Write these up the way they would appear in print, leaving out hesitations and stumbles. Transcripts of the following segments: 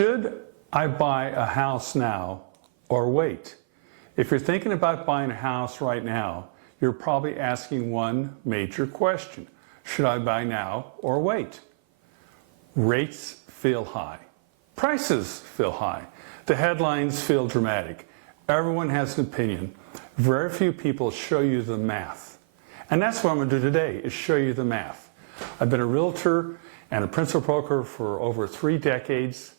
Should I buy a house now or wait? If you're thinking about buying a house right now, you're probably asking one major question. Should I buy now or wait? Rates feel high. Prices feel high. The headlines feel dramatic. Everyone has an opinion. Very few people show you the math. And that's what I'm going to do today, is show you the math. I've been a realtor and a principal broker for over 3 decades,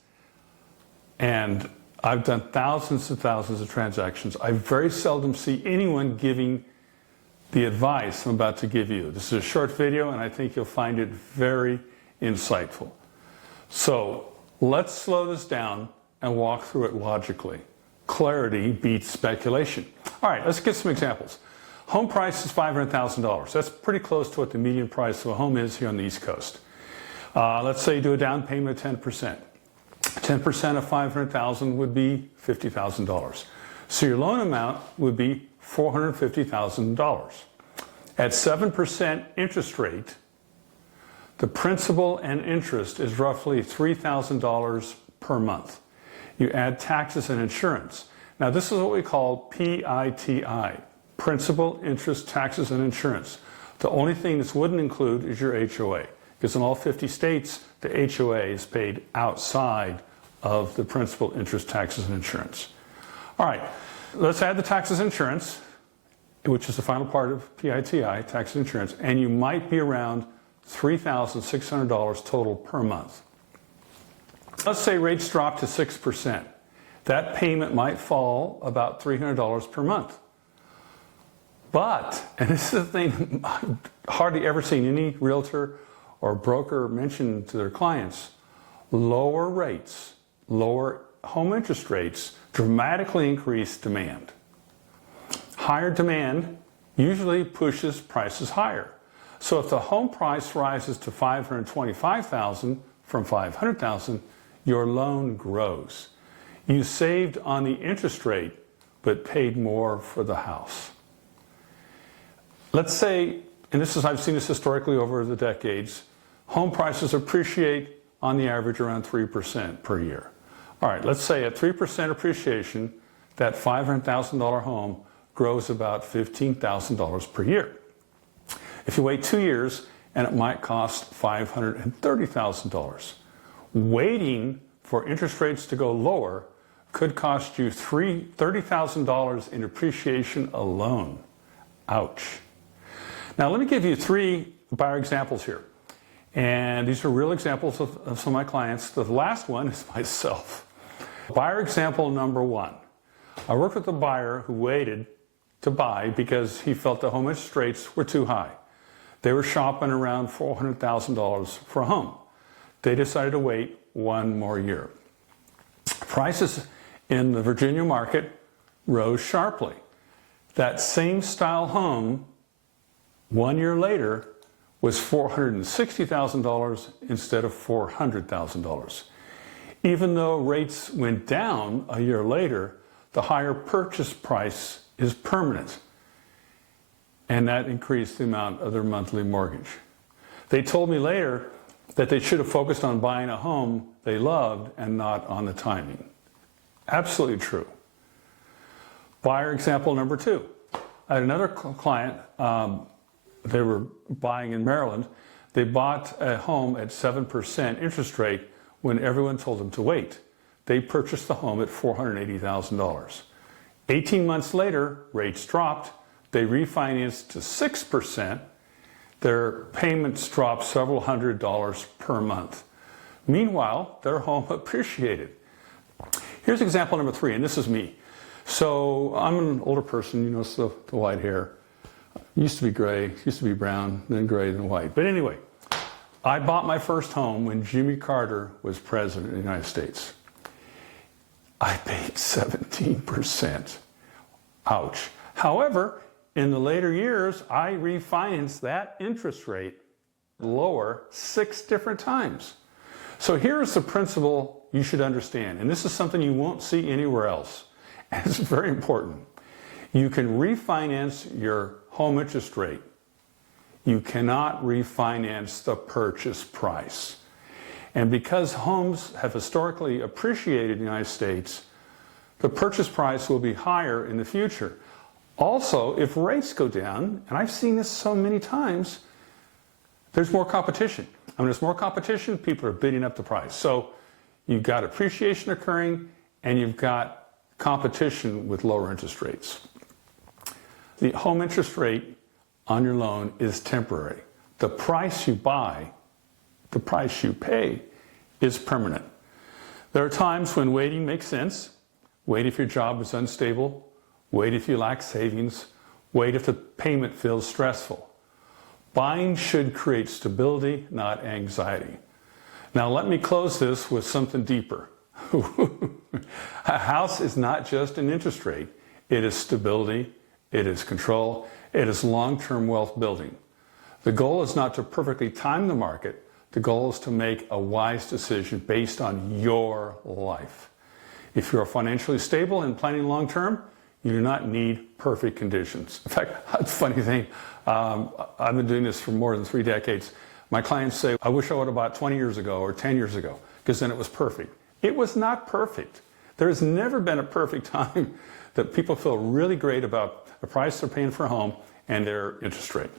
and I've done thousands and thousands of transactions. I very seldom see anyone giving the advice I'm about to give you. This is a short video, and I think you'll find it very insightful. So let's slow this down and walk through it logically. Clarity beats speculation. All right, let's get some examples. Home price is $500,000. That's pretty close to what the median price of a home is here on the East Coast. Let's say you do a down payment of 10%. 10% of $500,000 would be $50,000. So your loan amount would be $450,000. At 7% interest rate, the principal and interest is roughly $3,000 per month. You add taxes and insurance. Now this is what we call PITI, principal, interest, taxes, and insurance. The only thing this wouldn't include is your HOA, because in all 50 states, the HOA is paid outside of the principal, interest, taxes, and insurance. All right, let's add the taxes and insurance, which is the final part of PITI, taxes and insurance, and you might be around $3,600 total per month. Let's say rates drop to 6%. That payment might fall about $300 per month. But, and this is the thing I've hardly ever seen any realtor or broker mention to their clients, lower rates, lower home interest rates dramatically increase demand. Higher demand usually pushes prices higher. So if the home price rises to $525,000 from $500,000, your loan grows. You saved on the interest rate, but paid more for the house. Let's say, and I've seen this historically over the decades, home prices appreciate on the average around 3% per year. All right, let's say at 3% appreciation, that $500,000 home grows about $15,000 per year. If you wait 2 years, and it might cost $530,000. Waiting for interest rates to go lower could cost you $30,000 in appreciation alone. Ouch. Now let me give you 3 buyer examples here. And these are real examples of some of my clients. The last one is myself. Buyer example number 1. I worked with a buyer who waited to buy because he felt the home interest rates were too high. They were shopping around $400,000 for a home. They decided to wait 1 more year. Prices in the Virginia market rose sharply. That same style home 1 year later was $460,000 instead of $400,000. Even though rates went down a year later, the higher purchase price is permanent, and that increased the amount of their monthly mortgage. They told me later that they should have focused on buying a home they loved and not on the timing. Absolutely true. Buyer example number 2. I had another client, they were buying in Maryland. They bought a home at 7% interest rate when everyone told them to wait. They purchased the home at $480,000. 18 months later, rates dropped. They refinanced to 6%. Their payments dropped several $100s per month. Meanwhile, their home appreciated. Here's example number 3, and this is me. So I'm an older person, you know, so the white hair. Used to be gray, used to be brown, then gray, then white. But anyway, I bought my first home when Jimmy Carter was president of the United States. I paid 17%. Ouch. However, in the later years, I refinanced that interest rate lower 6 different times. So here's the principle you should understand, and this is something you won't see anywhere else, and it's very important. You can refinance your home interest rate. You cannot refinance the purchase price. And because homes have historically appreciated in the United States, the purchase price will be higher in the future. Also, if rates go down, and I've seen this so many times, there's more competition. When there's more competition, people are bidding up the price. So you've got appreciation occurring, and you've got competition with lower interest rates. The home interest rate on your loan is temporary. The price you buy, the price you pay, is permanent. There are times when waiting makes sense. Wait if your job is unstable. Wait if you lack savings. Wait if the payment feels stressful. Buying should create stability, not anxiety. Now let me close this with something deeper. A house is not just an interest rate. It is stability, it is control, it is long-term wealth building. The goal is not to perfectly time the market. The goal is to make a wise decision based on your life. If you're financially stable and planning long-term, you do not need perfect conditions. In fact, that's a funny thing. I've been doing this for more than 3 decades. My clients say, I wish I would have bought 20 years ago or 10 years ago, because then it was perfect. It was not perfect. There has never been a perfect time that people feel really great about the price they're paying for a home and their interest rate.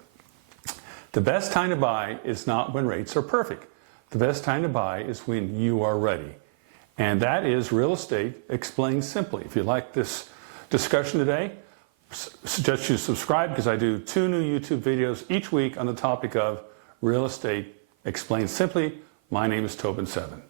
The best time to buy is not when rates are perfect. The best time to buy is when you are ready. And that is real estate explained simply. If you like this discussion today, suggest you subscribe, because I do 2 new YouTube videos each week on the topic of real estate explained simply. My name is Tobin 7.